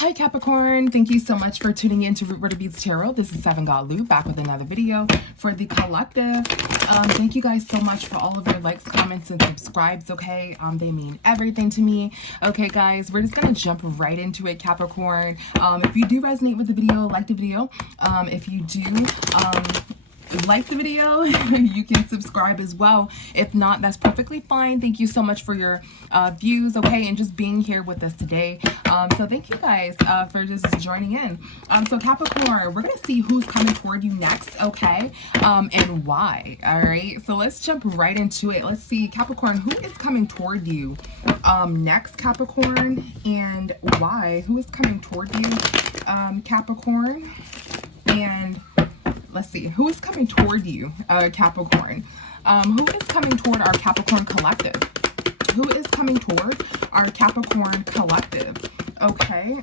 Hi Capricorn, thank you so much for tuning in to Root Word of Beads Tarot. This is Seven God Lou back with another video for the collective. Thank you guys so much for all of your likes, comments, and subscribes, okay? They mean everything to me. Okay guys, we're just gonna jump right into it, Capricorn. If you do resonate with the video, like the video. If you do like the video, you can subscribe as well. If not, that's perfectly fine. Thank you so much for your views, okay, and just being here with us today. So thank you guys for just joining in. So Capricorn, we're gonna see who's coming toward you next, okay, and why. All right, so let's jump right into it. Let's see, Capricorn, who is coming toward you next, Capricorn, and why? Who is coming toward you, Capricorn, and let's see, who is coming toward you, Capricorn? Who is coming toward our Capricorn collective? Who is coming toward our Capricorn collective? Okay,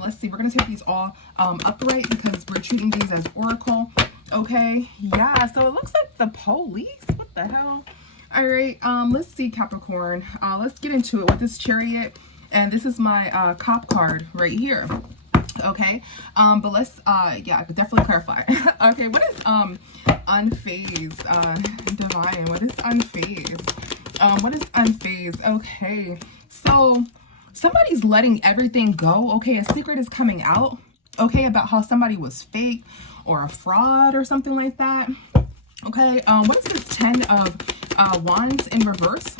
let's see. We're going to take these all upright because we're treating these as oracle. Okay, yeah, so it looks like the police. What the hell? All right, let's see, Capricorn. Let's get into it with this Chariot. And this is my cop card right here. Okay, but let's yeah, definitely clarify. Okay, what is unfazed, divine? What is unfazed? What is unfazed? Okay, so somebody's letting everything go. Okay, a secret is coming out, okay, about how somebody was fake or a fraud or something like that. Okay, what is this 10 of wands in reverse?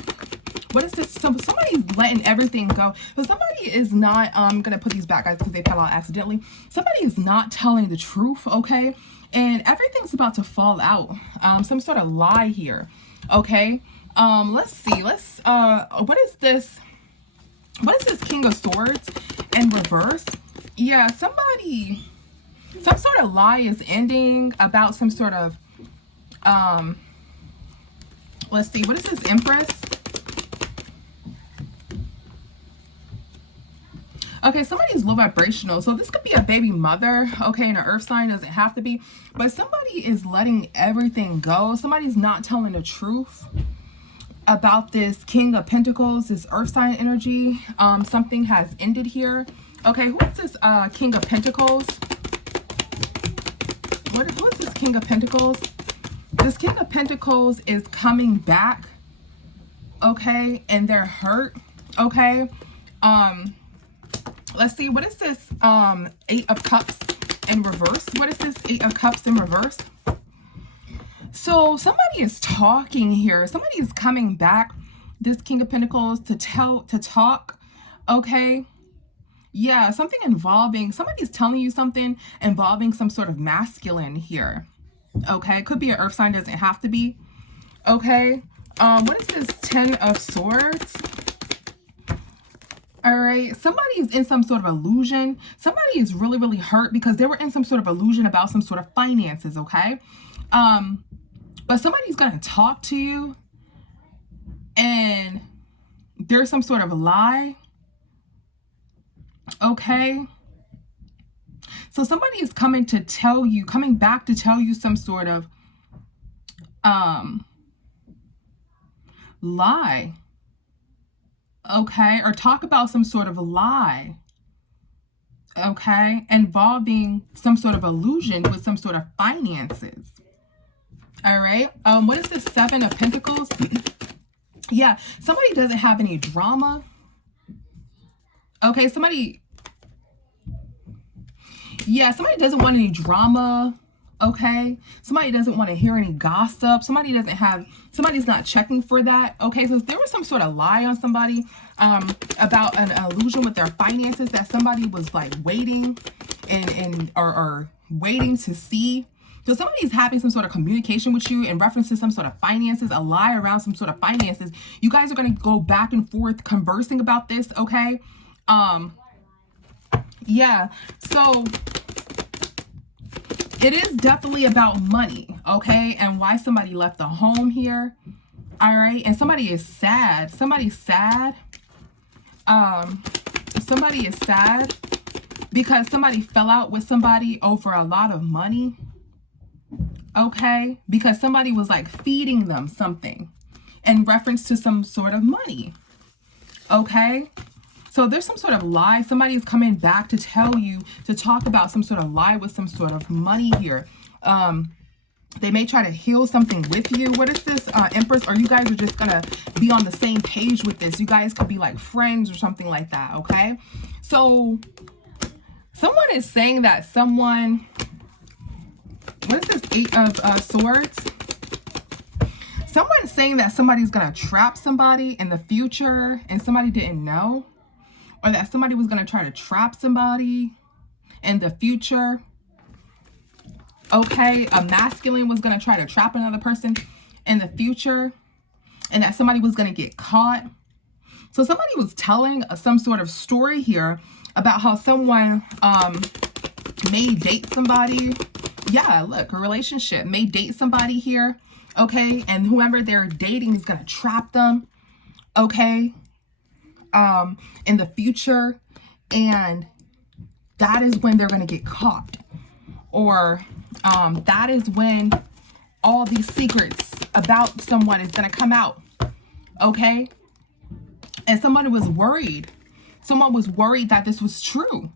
What is this? Somebody's letting everything go. So somebody is not, I'm going to put these back, guys, because they fell out accidentally. Somebody is not telling the truth, okay? And everything's about to fall out. Some sort of lie here, okay? Let's see. Let's, what is this? What is this King of Swords in reverse? Yeah, somebody, some sort of lie is ending about some sort of, let's see. What is this Empress? Okay, somebody is low vibrational. So this could be a baby mother, okay, and an earth sign, doesn't have to be. But somebody is letting everything go. Somebody's not telling the truth about this King of Pentacles, this earth sign energy. Something has ended here. Okay, who is this King of Pentacles? Who is this King of Pentacles? This King of Pentacles is coming back, okay, and they're hurt, okay. Let's see, what is this 8 of Cups in reverse? What is this 8 of Cups in reverse? So somebody is talking here. Somebody is coming back, this King of Pentacles, to talk, okay? Yeah, something involving, somebody's telling you something involving some sort of masculine here, okay? Could be an earth sign, doesn't have to be, okay? What is this 10 of Swords? All right, somebody is in some sort of illusion. Somebody is really, really hurt because they were in some sort of illusion about some sort of finances, okay? But somebody's going to talk to you and there's some sort of lie, okay? So somebody is coming to tell you, coming back to tell you some sort of lie, okay, or talk about some sort of a lie, okay, involving some sort of illusion with some sort of finances. All right, what is this 7 of Pentacles? Yeah, somebody doesn't have any drama, okay, somebody doesn't want any drama, okay, somebody doesn't want to hear any gossip, somebody's not checking for that, okay? So if there was some sort of lie on somebody about an illusion with their finances, that somebody was like waiting or waiting to see. So somebody's having some sort of communication with you in reference to some sort of finances, a lie around some sort of finances. You guys are going to go back and forth conversing about this, okay? Yeah, so it is definitely about money, okay, and why somebody left the home here. All right, and somebody is sad. Somebody's sad. Somebody is sad because somebody fell out with somebody over a lot of money, okay, because somebody was like feeding them something in reference to some sort of money, okay. So there's some sort of lie. Somebody is coming back to tell you, to talk about some sort of lie with some sort of money here. They may try to heal something with you. What is this, Empress? Or you guys are just going to be on the same page with this. You guys could be like friends or something like that, okay? So someone is saying that someone... What is this? 8 of Swords. Someone's saying that somebody's going to trap somebody in the future and somebody didn't know. Or that somebody was going to try to trap somebody in the future. Okay, a masculine was going to try to trap another person in the future, and that somebody was going to get caught. So somebody was telling some sort of story here about how someone may date somebody. Yeah, look, a relationship may date somebody here, okay, and whoever they're dating is going to trap them, okay, in the future, and that is when they're going to get caught. Or that is when all these secrets about someone is going to come out. Okay. And somebody was worried. Someone was worried that this was true.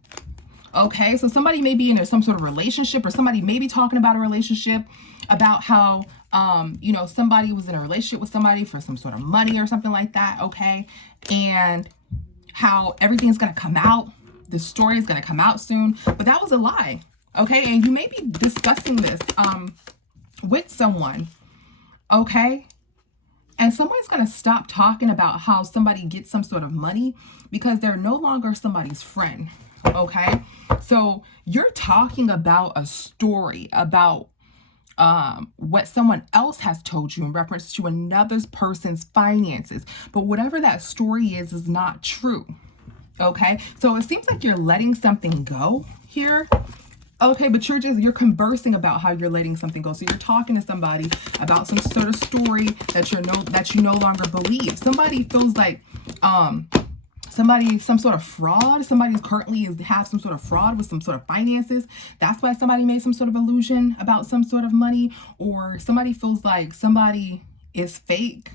Okay. So somebody may be in some sort of relationship, or somebody may be talking about a relationship, about how, you know, somebody was in a relationship with somebody for some sort of money or something like that. Okay. And how everything's going to come out. The story is going to come out soon. But that was a lie. Okay, and you may be discussing this with someone, okay? And someone's going to stop talking about how somebody gets some sort of money because they're no longer somebody's friend, okay? So you're talking about a story about what someone else has told you in reference to another person's finances. But whatever that story is not true, okay? So it seems like you're letting something go here. Okay, but you're conversing about how you're letting something go. So you're talking to somebody about some sort of story that you no longer believe. Somebody feels like some sort of fraud. Somebody's currently have some sort of fraud with some sort of finances. That's why somebody made some sort of illusion about some sort of money. Or somebody feels like somebody is fake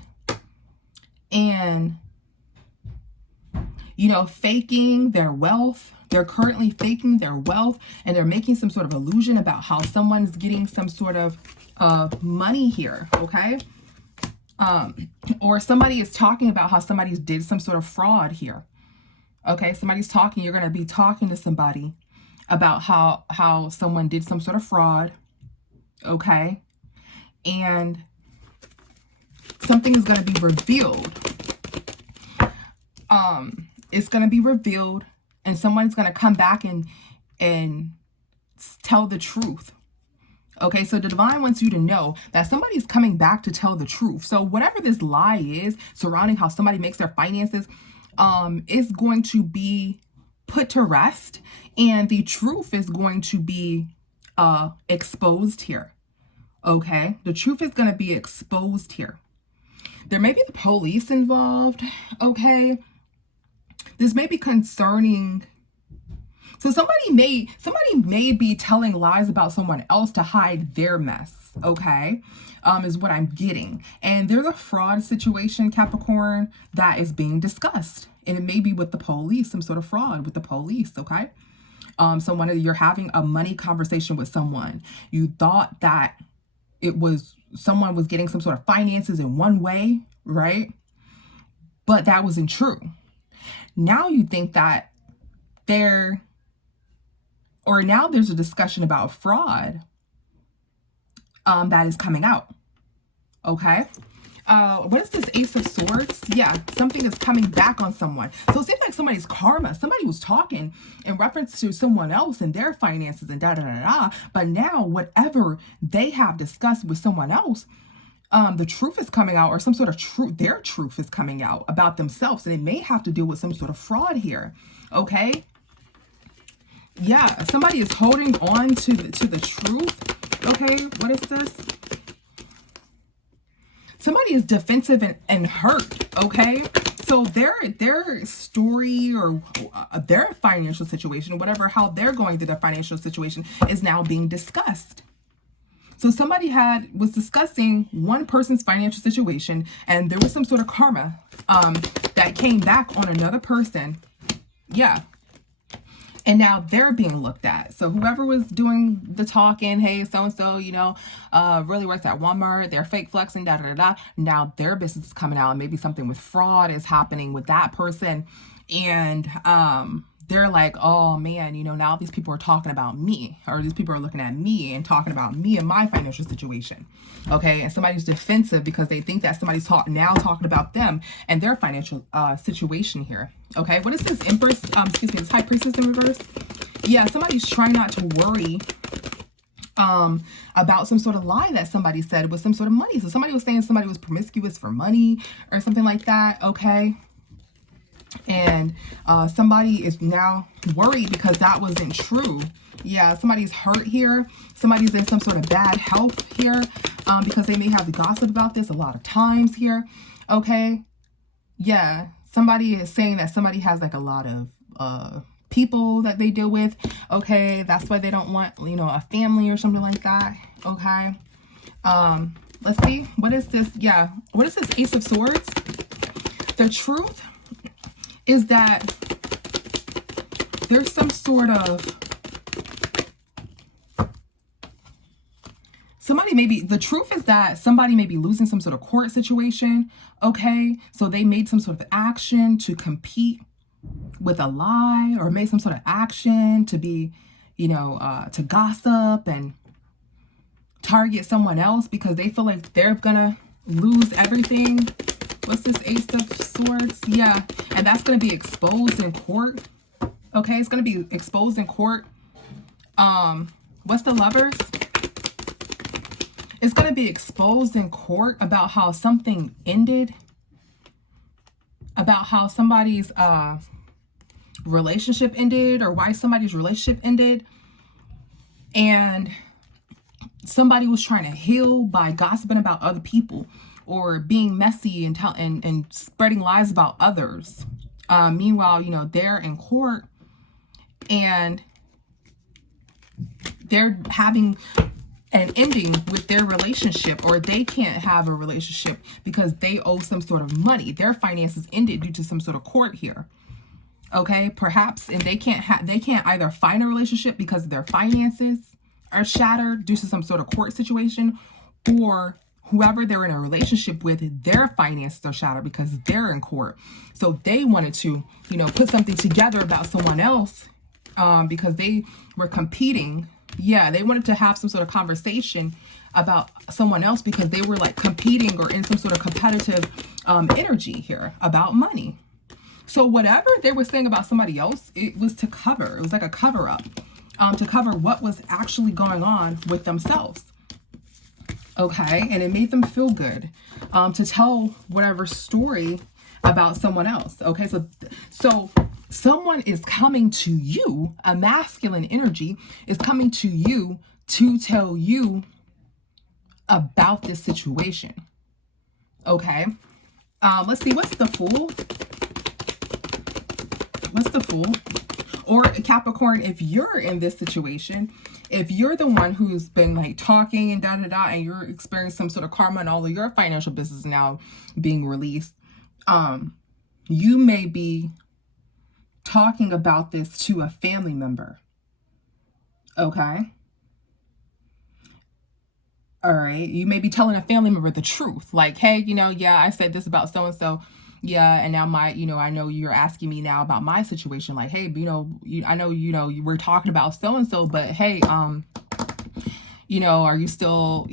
and, you know, faking their wealth. They're currently faking their wealth, and they're making some sort of illusion about how someone's getting some sort of money here, okay? Or somebody is talking about how somebody did some sort of fraud here, okay? Somebody's talking, you're going to be talking to somebody about how someone did some sort of fraud, okay? And something is going to be revealed. It's going to be revealed. And someone's going to come back and tell the truth. Okay, so the divine wants you to know that somebody's coming back to tell the truth. So whatever this lie is surrounding how somebody makes their finances is going to be put to rest. And the truth is going to be exposed here. Okay, the truth is going to be exposed here. There may be the police involved. Okay. This may be concerning. So somebody may be telling lies about someone else to hide their mess, okay? Is what I'm getting. And there's a fraud situation, Capricorn, that is being discussed. And it may be with the police, some sort of fraud with the police, okay? You're having a money conversation with someone. You thought that someone was getting some sort of finances in one way, right? But that wasn't true. Now you think that now there's a discussion about fraud that is coming out. Okay. What is this Ace of Swords? Yeah, something is coming back on someone. So it seems like somebody's karma. Somebody was talking in reference to someone else and their finances and da-da-da-da. But now whatever they have discussed with someone else, the truth is coming out, or some sort of their truth is coming out about themselves. And it may have to do with some sort of fraud here. Okay. Yeah, somebody is holding on to the truth. Okay, what is this? Somebody is defensive and hurt, okay? So their story or their financial situation, how they're going through their financial situation is now being discussed. So somebody was discussing one person's financial situation, and there was some sort of karma that came back on another person, Yeah. And now they're being looked at. So whoever was doing the talking, hey, so-and-so, really works at Walmart, they're fake flexing, da da da da. Now their business is coming out, and maybe something with fraud is happening with that person. And they're like, oh man, now these people are talking about me, or these people are looking at me and talking about me and my financial situation. Okay, and somebody's defensive because they think that somebody's talking about them and their financial situation here. Okay, what is this Empress? Excuse me, this High Priestess in reverse. Yeah, somebody's trying not to worry about some sort of lie that somebody said with some sort of money. So somebody was saying somebody was promiscuous for money or something like that. Okay. And somebody is now worried because that wasn't true. Yeah, somebody's hurt here. Somebody's in some sort of bad health here because they may have the gossip about this a lot of times here. Okay. Yeah, somebody is saying that somebody has like a lot of people that they deal with. Okay, that's why they don't want, a family or something like that. Okay. Let's see. What is this? Yeah. What is this Ace of Swords? The truth is that there's some sort of the truth is that somebody may be losing some sort of court situation. Okay, so they made some sort of action to compete with a lie, or made some sort of action to be, to gossip and target someone else because they feel like they're gonna lose everything. What's this Ace of Swords? Yeah, and that's going to be exposed in court. Okay, it's going to be exposed in court. What's the Lovers? It's going to be exposed in court about how something ended, about how somebody's relationship ended, or why somebody's relationship ended. And somebody was trying to heal by gossiping about other people, or being messy and spreading lies about others. Meanwhile, they're in court and they're having an ending with their relationship, or they can't have a relationship because they owe some sort of money. Their finances ended due to some sort of court here. Okay, perhaps, and they can't either find a relationship because their finances are shattered due to some sort of court situation, or whoever they're in a relationship with, their finances are shattered because they're in court. So they wanted to, put something together about someone else because they were competing. Yeah, they wanted to have some sort of conversation about someone else because they were like competing or in some sort of competitive energy here about money. So whatever they were saying about somebody else, it was to cover. It was like a cover up to cover what was actually going on with themselves. Okay, and it made them feel good to tell whatever story about someone else. Okay, so someone is coming to you, a masculine energy is coming to you to tell you about this situation. Okay, let's see, what's the Fool? What's the Fool? Or Capricorn, if you're in this situation, if you're the one who's been like talking and da-da-da, and you're experiencing some sort of karma and all of your financial business now being released, you may be talking about this to a family member. Okay. All right. You may be telling a family member the truth. Like, hey, yeah, I said this about so-and-so. Yeah, and now I know you're asking me now about my situation. Like, hey, I know, you were talking about so-and-so, but hey, are you still,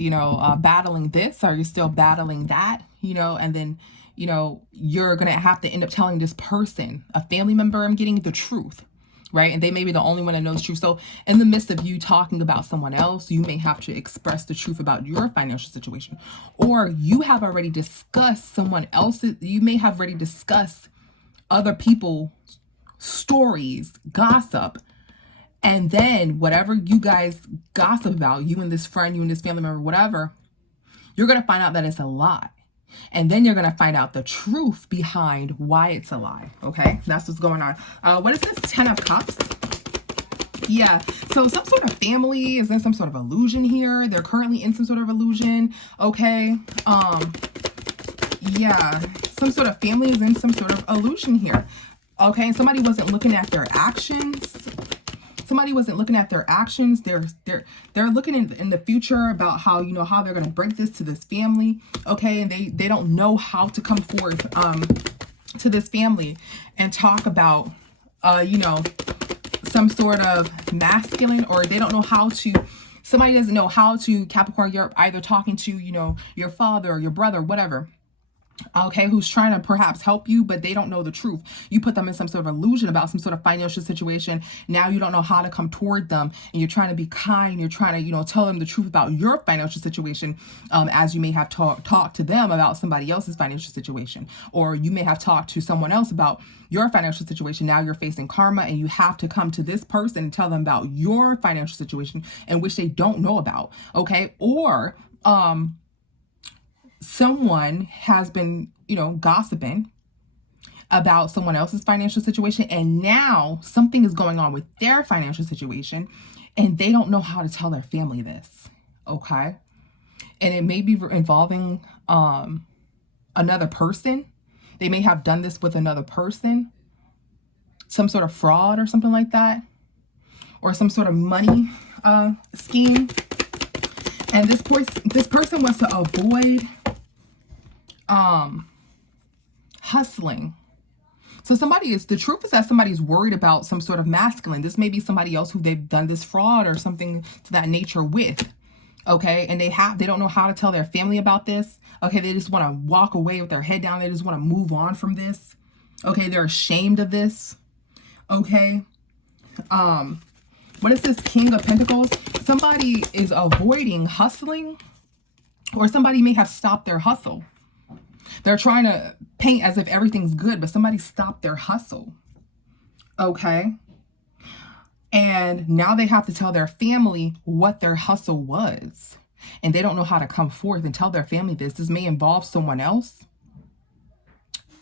battling this? Are you still battling that? And then, you're going to have to end up telling this person, a family member, I'm getting the truth. Right? And they may be the only one that knows truth. So in the midst of you talking about someone else, you may have to express the truth about your financial situation. Or you have already discussed someone else's, you may have already discussed other people's stories, gossip. And then whatever you guys gossip about, you and this friend, you and this family member, whatever, you're going to find out that it's a lie. And then you're going to find out the truth behind why it's a lie. Okay, that's what's going on. What is this? 10 of Cups. Yeah, so some sort of family is in some sort of illusion here. They're currently in some sort of illusion. Okay. Yeah, some sort of family is in some sort of illusion here. Okay, and somebody wasn't looking at their actions. Somebody wasn't looking at their actions. They're looking in the future about how, you know, how they're going to break this to this family. Okay, and they don't know how to come forth to this family and talk about you know, some sort of masculine, or they don't know how to, somebody doesn't know how to, Capricorn, you're either talking to, you know, your father or your brother, whatever, okay, who's trying to perhaps help you, but they don't know the truth. You put them in some sort of illusion about some sort of financial situation. Now you don't know how to come toward them, and you're trying to be kind. You're trying to, you know, tell them the truth about your financial situation, as you may have talked to them about somebody else's financial situation, or you may have talked to someone else about your financial situation. Now you're facing karma, and you have to come to this person and tell them about your financial situation, in which they don't know about, okay? Or someone has been, you know, gossiping about someone else's financial situation, and now something is going on with their financial situation, and they don't know how to tell their family this, okay? And it may be involving another person. They may have done this with another person, some sort of fraud or something like that, or some sort of money scheme. And this person wants to avoid hustling. So the truth is that somebody's worried about some sort of masculine. This may be somebody else who they've done this fraud or something to that nature with. Okay, and they don't know how to tell their family about this. Okay, they just want to walk away with their head down. They just want to move on from this. Okay, they're ashamed of this. Okay. What is this King of Pentacles? Somebody is avoiding hustling, or somebody may have stopped their hustle. They're trying to paint as if everything's good, but somebody stopped their hustle. Okay. And now they have to tell their family what their hustle was. And they don't know how to come forth and tell their family this. This may involve someone else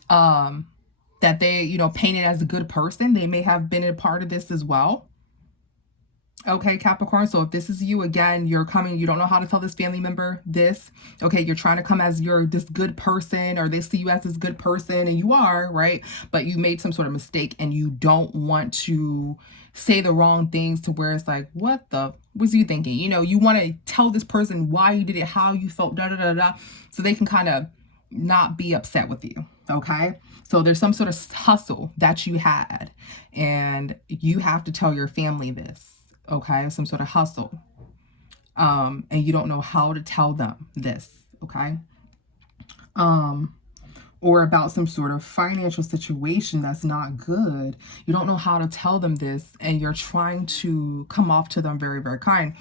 that they, you know, painted as a good person. They may have been a part of this as well. Okay, Capricorn. So if this is you, again, you're coming, you don't know how to tell this family member this. Okay, you're trying to come as you're this good person, or they see you as this good person, and you are, right? But you made some sort of mistake, and you don't want to say the wrong things to where it's like, what was you thinking? You know, you want to tell this person why you did it, how you felt, so they can kind of not be upset with you. Okay, so there's some sort of hustle that you had, and you have to tell your family this. Okay, some sort of hustle, and you don't know how to tell them this. Okay, or about some sort of financial situation that's not good. You don't know how to tell them this, and you're trying to come off to them very, very kind.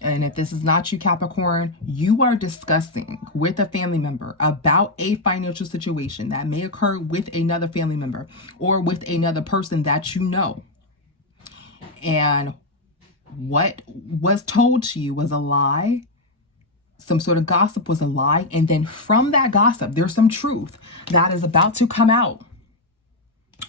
And if this is not you, Capricorn, you are discussing with a family member about a financial situation that may occur with another family member or with another person that you know. And what was told to you was a lie. Some sort of gossip was a lie. And then from that gossip, there's some truth that is about to come out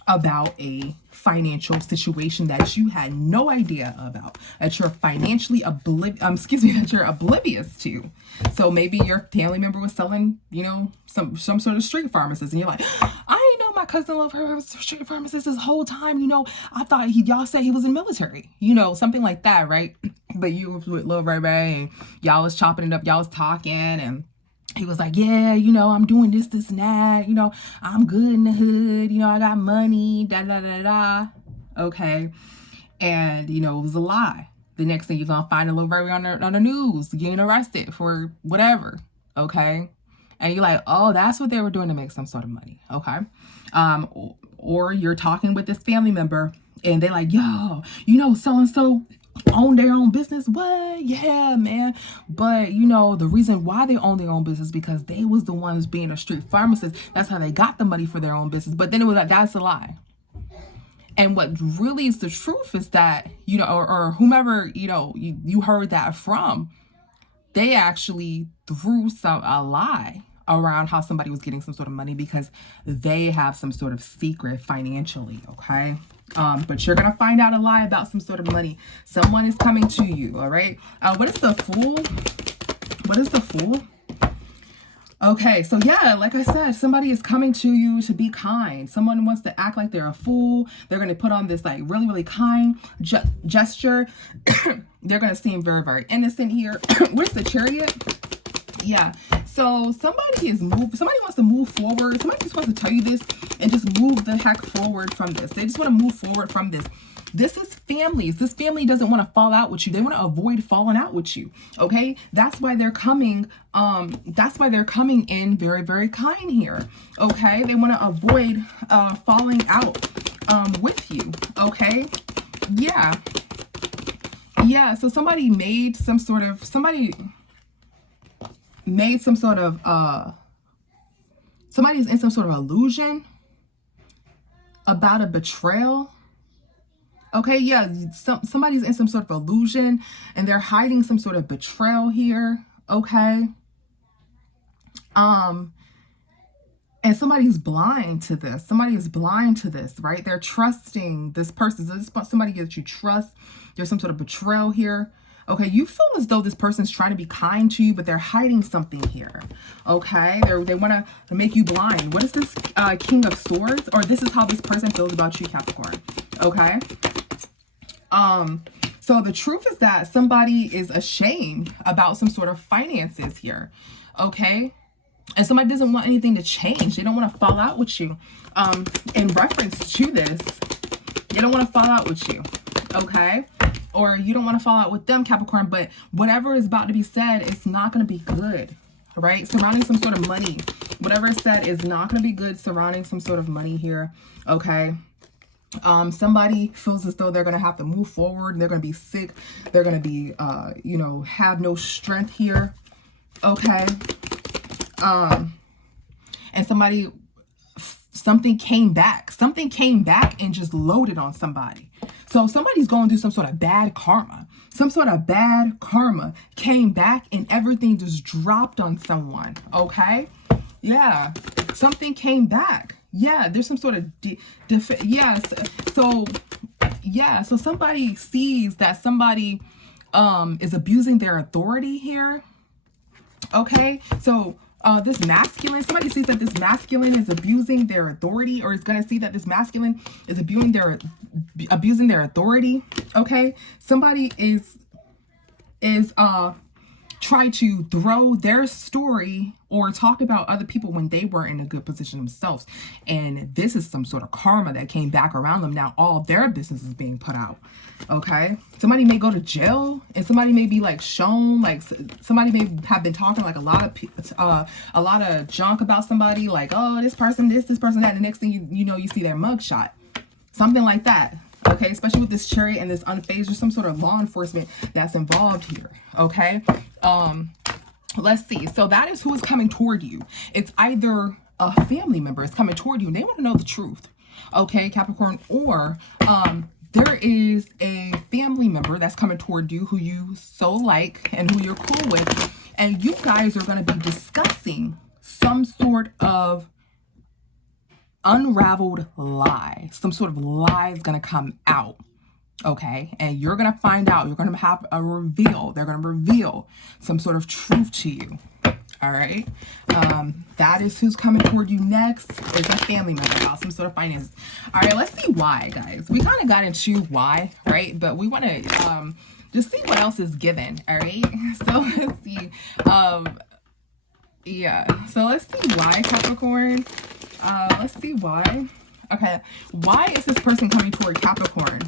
about a financial situation that you had no idea about, that you're financially that you're oblivious to. So maybe your family member was selling, you know, some sort of street pharmacist, and you're like, I didn't know my cousin loved her street pharmacist this whole time. You know, I thought y'all said he was in the military, you know, something like that, right? But you was with Lil Ray Ray, and y'all was chopping it up, y'all was talking, and he was like, yeah, you know, I'm doing this, and that, you know, I'm good in the hood, you know, I got money, okay. And, you know, it was a lie. The next thing you're going to find a little Ray on the news, getting arrested for whatever, okay. And you're like, oh, that's what they were doing to make some sort of money, okay. Or you're talking with this family member, and they're like, yo, you know, so-and-so own their own business. What? Yeah, man. But you know, the reason why they own their own business because they was the ones being a street pharmacist. That's how they got the money for their own business. But then it was like, that's a lie. And what really is the truth is that, you know, or whomever, you know, you heard that from, they actually threw a lie around how somebody was getting some sort of money because they have some sort of secret financially, okay? But you're going to find out a lie about some sort of money. Someone is coming to you, all right? What is the Fool? What is the Fool? Okay, so yeah, like I said, somebody is coming to you to be kind. Someone wants to act like they're a fool. They're going to put on this like really, really kind gesture. They're going to seem very, very innocent here. Where's the Chariot? Yeah, so somebody wants to move forward. Somebody just wants to tell you this and just move the heck forward from this. They just want to move forward from this. This is families. This family doesn't want to fall out with you. They want to avoid falling out with you. Okay, that's why they're coming. That's why they're coming in very, very kind here. Okay, they want to avoid falling out with you. Okay, yeah, yeah. So somebody made some sort of somebody's in some sort of illusion about a betrayal. Okay, yeah, somebody's in some sort of illusion and they're hiding some sort of betrayal here. Okay, and somebody's blind to this. Somebody is blind to this, right? They're trusting this person. This is somebody that you trust. There's some sort of betrayal here. Okay, you feel as though this person's trying to be kind to you, but they're hiding something here. Okay, they want to make you blind. What is this King of Swords? Or this is how this person feels about you, Capricorn. Okay. So the truth is that somebody is ashamed about some sort of finances here. Okay. And somebody doesn't want anything to change. They don't want to fall out with you. In reference to this, they don't want to fall out with you. Okay. Or you don't want to fall out with them, Capricorn, but whatever is about to be said, it's not going to be good, right? Surrounding some sort of money, whatever is said is not going to be good surrounding some sort of money here, okay? Somebody feels as though they're going to have to move forward. They're going to be sick. They're going to be, you know, have no strength here, okay? And something came back. Something came back and just loaded on somebody. So somebody's going through some sort of bad karma. Some sort of bad karma came back and everything just dropped on someone. Okay? Yeah. Something came back. Yeah. There's some sort of... yes. So somebody sees that somebody is abusing their authority here. Okay? So... this masculine, somebody sees that this masculine is abusing their authority, or is going to see that this masculine is abusing their authority. Okay. Somebody is try to throw their story or talk about other people when they were in a good position themselves. And this is some sort of karma that came back around them. Now all their business is being put out. Okay. Somebody may go to jail and somebody may be like shown, like somebody may have been talking like a lot of junk about somebody, like, oh, this person, this person, that. And the next thing you know, you see their mugshot, something like that. Okay, especially with this Chariot and this unfazed, there's some sort of law enforcement that's involved here. Okay, let's see. So that is who is coming toward you. It's either a family member is coming toward you and they want to know the truth. Okay, Capricorn, or there is a family member that's coming toward you who you so like and who you're cool with, and you guys are going to be discussing some sort of unraveled lie. Some sort of lie is going to come out. Okay. And you're going to find out. You're going to have a reveal. They're going to reveal some sort of truth to you. All right. That is who's coming toward you next. Is a family member about some sort of finances. All right. Let's see why, guys. We kind of got into why, right? But we want to just see what else is given. All right. So let's see. Yeah. So let's see why, Capricorn. Let's see why. Okay. Why is this person coming toward Capricorn?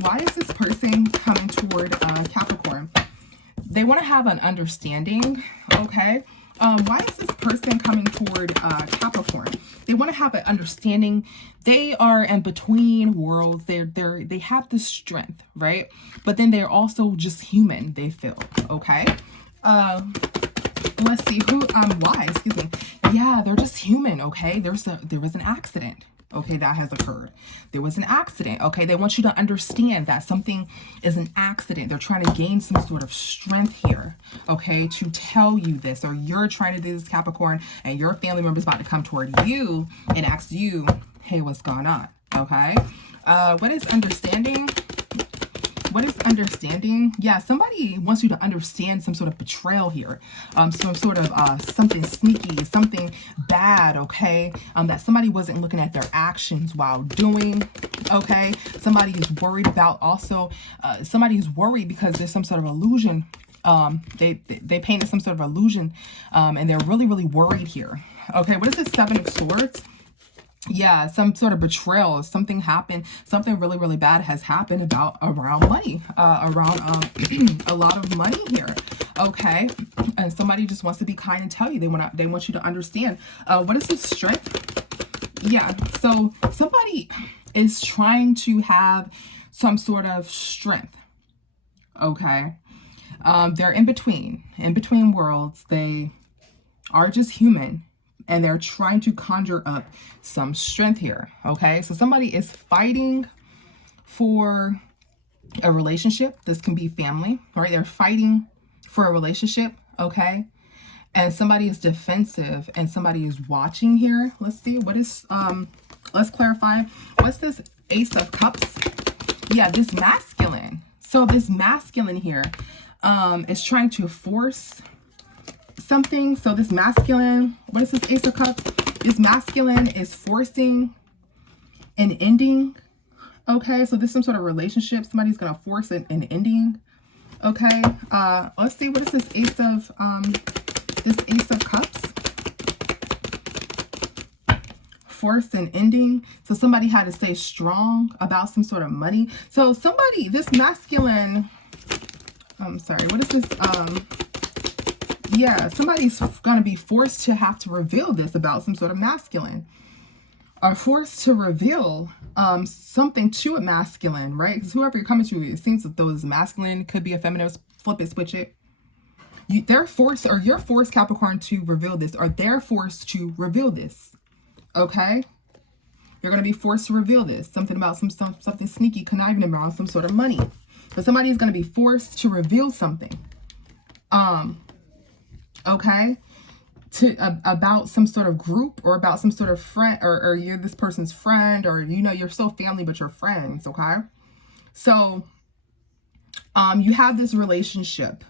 Why is this person coming toward Capricorn? They want to have an understanding. Okay. Why is this person coming toward Capricorn? They want to have an understanding. They are in between worlds. They have this strength, right? But then they're also just human, they feel. Okay. Let's see why, excuse me. Yeah, they're just human. Okay. There was an accident. Okay. That has occurred. There was an accident. Okay. They want you to understand that something is an accident. They're trying to gain some sort of strength here. Okay. To tell you this, or you're trying to do this, Capricorn, and your family member is about to come toward you and ask you, hey, what's going on? Okay. What is understanding? What is understanding? Yeah, somebody wants you to understand some sort of betrayal here. Some sort of something sneaky, something bad, okay? That somebody wasn't looking at their actions while doing, okay? Somebody is worried about also, somebody is worried because there's some sort of illusion. They painted some sort of illusion, and they're really, really worried here. Okay, what is this Seven of Swords? Yeah, some sort of betrayal. Something happened. Something really, really bad has happened around money, around a lot of money here. Okay, and somebody just wants to be kind and tell you they want you to understand. What is this Strength? Yeah, so somebody is trying to have some sort of strength. Okay, they're in between worlds. They are just human. And they're trying to conjure up some strength here, okay? So somebody is fighting for a relationship. This can be family, right? They're fighting for a relationship, okay? And somebody is defensive and somebody is watching here. Let's see, what is, let's clarify. What's this Ace of Cups? Yeah, this masculine. So this masculine here is trying to force something. So this masculine, what is this Ace of Cups? This masculine is forcing an ending. Okay, so this is some sort of relationship. Somebody's gonna force an ending. Okay, let's see, what is this Ace of Cups? Force an ending. So somebody had to stay strong about some sort of money. So somebody, this masculine, I'm sorry, what is this? Yeah, somebody's going to be forced to have to reveal this about some sort of masculine. Or forced to reveal something to a masculine, right? Because whoever you're coming to, it seems as though it's masculine, could be a feminine, flip it, switch it. They're forced, or you're forced, Capricorn, to reveal this, or they're forced to reveal this. Okay? You're going to be forced to reveal this. Something about something sneaky, conniving around some sort of money. But somebody is going to be forced to reveal something. Okay, about some sort of group or about some sort of friend, or you're this person's friend, or you're still family but you're friends. Okay, so you have this relationship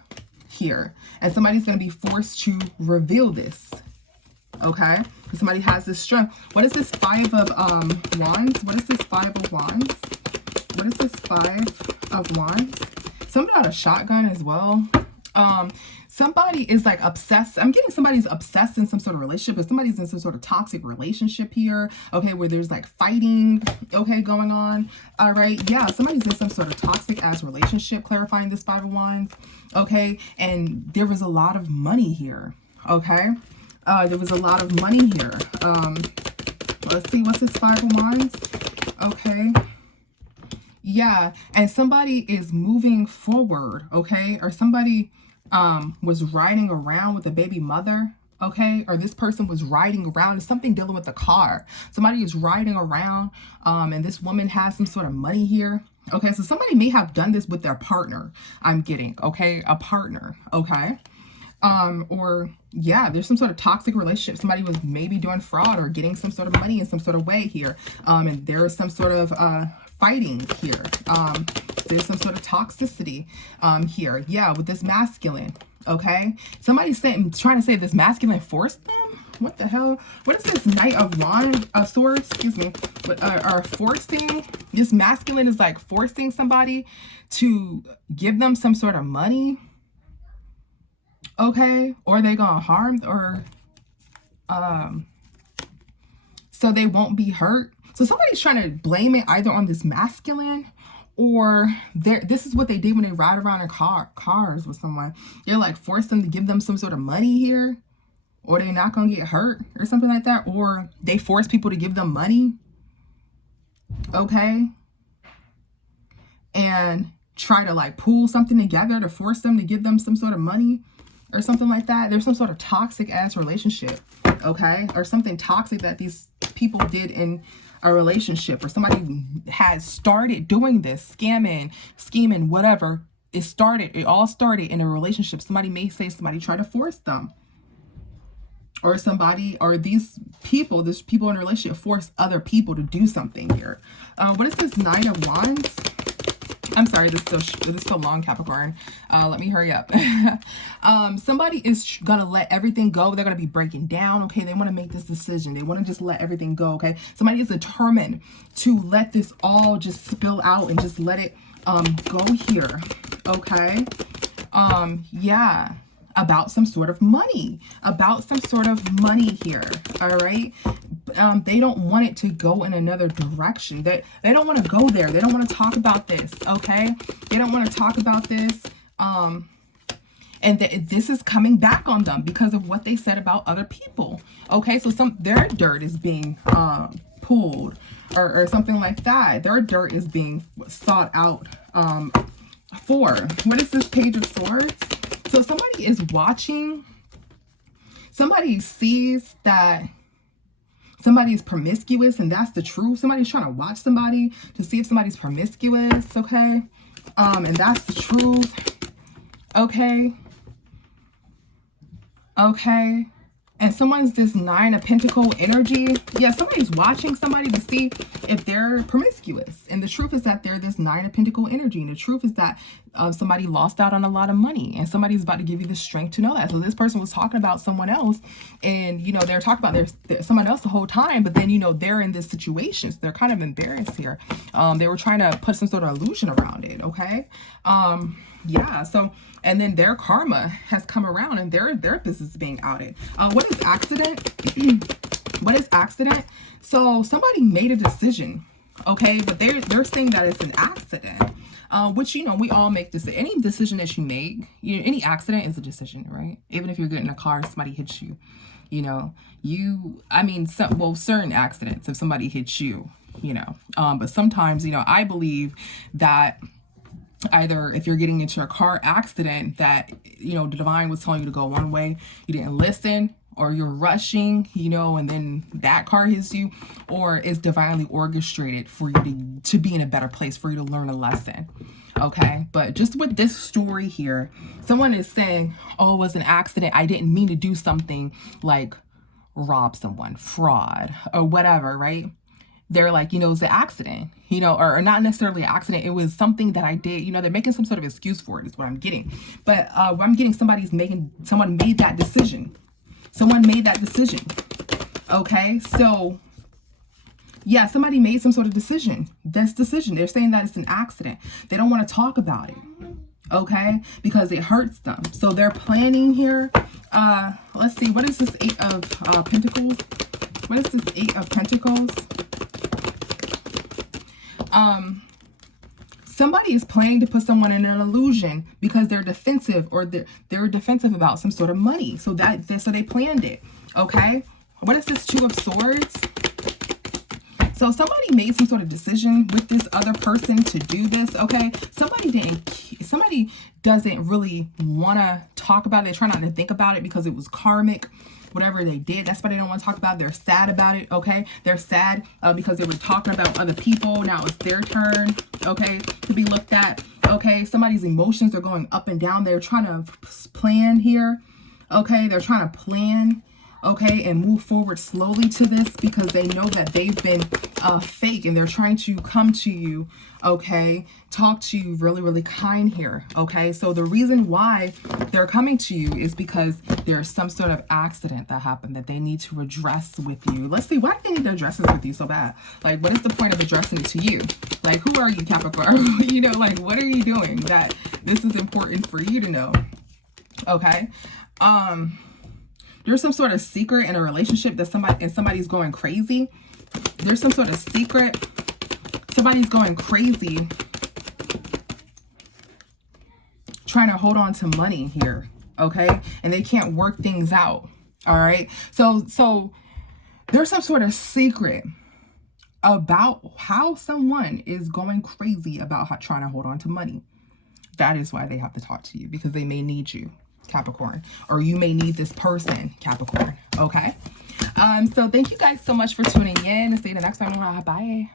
here and somebody's going to be forced to reveal this. Okay, because somebody has this strength. What is this Five of Wands? What is this Five of Wands? What is this Five of Wands? Something about a shotgun as well. Somebody is like obsessed. I'm getting somebody's obsessed in some sort of relationship, but somebody's in some sort of toxic relationship here. Okay, where there's like fighting, okay, going on. All right, yeah, somebody's in some sort of toxic ass relationship, clarifying this Five of Wands. Okay, and there was a lot of money here. Okay, there was a lot of money here. Let's see, what's this Five of Wands? Okay. Yeah, and somebody is moving forward, okay? Or somebody was riding around with a baby mother, okay? Or this person was riding around. It's something dealing with the car. Somebody is riding around, and this woman has some sort of money here, okay? So somebody may have done this with their partner, I'm getting, okay? A partner, okay? Or yeah, there's some sort of toxic relationship. Somebody was maybe doing fraud or getting some sort of money in some sort of way here. And there is some sort of fighting here. There's some sort of toxicity here. Yeah, with this masculine. Okay. Somebody's trying to say this masculine forced them. What the hell? What is this Knight of Swords? Excuse me. Are forcing, this masculine is like forcing somebody to give them some sort of money. Okay, or they gonna harm, or so they won't be hurt. So somebody's trying to blame it either on this masculine, or this is what they did when they ride around in cars with someone. They're like force them to give them some sort of money here, or they're not gonna get hurt or something like that, or they force people to give them money. Okay, and try to like pull something together to force them to give them some sort of money or something like that. There's some sort of toxic ass relationship, okay? Or something toxic that these people did in a relationship, or somebody has started doing this, scamming, scheming, whatever. It all started in a relationship. Somebody may say somebody tried to force them. Or somebody, or these people in a relationship force other people to do something here. What is this Nine of Wands? I'm sorry, this is so long, Capricorn. Let me hurry up. Somebody is gonna let everything go. They're gonna be breaking down. Okay, they want to make this decision. They want to just let everything go. Okay, somebody is determined to let this all just spill out and just let it go here. Okay, yeah, about some sort of money, here. All right. They don't want it to go in another direction. They don't want to go there. They don't want to talk about this. Okay. They don't want to talk about this. And this is coming back on them because of what they said about other people. Okay. So their dirt is being, pulled or something like that. Their dirt is being sought out, for. What is this Page of Swords? So somebody is watching. Somebody sees that somebody is promiscuous, and that's the truth. Somebody's trying to watch somebody to see if somebody's promiscuous, okay? And that's the truth, okay? Okay. And someone's this Nine of Pentacle energy. Yeah, somebody's watching somebody to see if they're promiscuous. And the truth is that they're this Nine of Pentacle energy. And the truth is that somebody lost out on a lot of money. And somebody's about to give you the strength to know that. So this person was talking about someone else. And, you know, they're talking about someone else the whole time. But then, you know, they're in this situation. So they're kind of embarrassed here. They were trying to put some sort of illusion around it, okay? Yeah, so, and then their karma has come around and their business is being outed. What is accident? What is accident? So somebody made a decision, okay? But they're saying that it's an accident, which, you know, we all make this. Any decision that you make, you know, any accident is a decision, right? Even if you're getting in a car, somebody hits you, you know, certain accidents, if somebody hits you, you know, but sometimes, you know, I believe that either if you're getting into a car accident that, you know, the divine was telling you to go one way, you didn't listen, or you're rushing, you know, and then that car hits you, or it's divinely orchestrated for you to be in a better place, for you to learn a lesson. Okay. But just with this story here, someone is saying, oh, it was an accident. I didn't mean to do something like rob someone, fraud, or whatever, right? They're like, you know, it's an accident, you know, or not necessarily an accident. It was something that I did, you know, they're making some sort of excuse for it is what I'm getting. But what I'm getting, someone made that decision. Someone made that decision. Okay. So yeah, somebody made some sort of decision. This decision, they're saying that it's an accident. They don't want to talk about it. Okay. Because it hurts them. So they're planning here. Let's see. What is this Eight of Pentacles? What is this Eight of Pentacles? Somebody is planning to put someone in an illusion because they're defensive, or they're defensive about some sort of money. So so they planned it. Okay. What is this Two of Swords? So somebody made some sort of decision with this other person to do this. Okay. Somebody doesn't really want to talk about it. They try not to think about it because it was karmic. Whatever they did, that's why they don't want to talk about it. They're sad about it, okay? They're sad because they were talking about other people. Now it's their turn, okay, to be looked at, okay? Somebody's emotions are going up and down. They're trying to plan here, okay? They're trying to plan, okay, and move forward slowly to this because they know that they've been fake, and they're trying to come to you, okay, talk to you really, really kind here, okay? So the reason why they're coming to you is because there's some sort of accident that happened that they need to address with you. Let's see, why do they need to address this with you so bad? Like, what is the point of addressing it to you? Like, who are you, Capricorn? You know, like, what are you doing that this is important for you to know, okay? There's some sort of secret in a relationship that somebody's going crazy. There's some sort of secret. Somebody's going crazy trying to hold on to money here, okay? And they can't work things out, all right? So there's some sort of secret about how someone is going crazy about trying to hold on to money. That is why they have to talk to you, because they may need you, Capricorn, or you may need this person, Capricorn, okay? So thank you guys so much for tuning in, and see you the next time. Bye.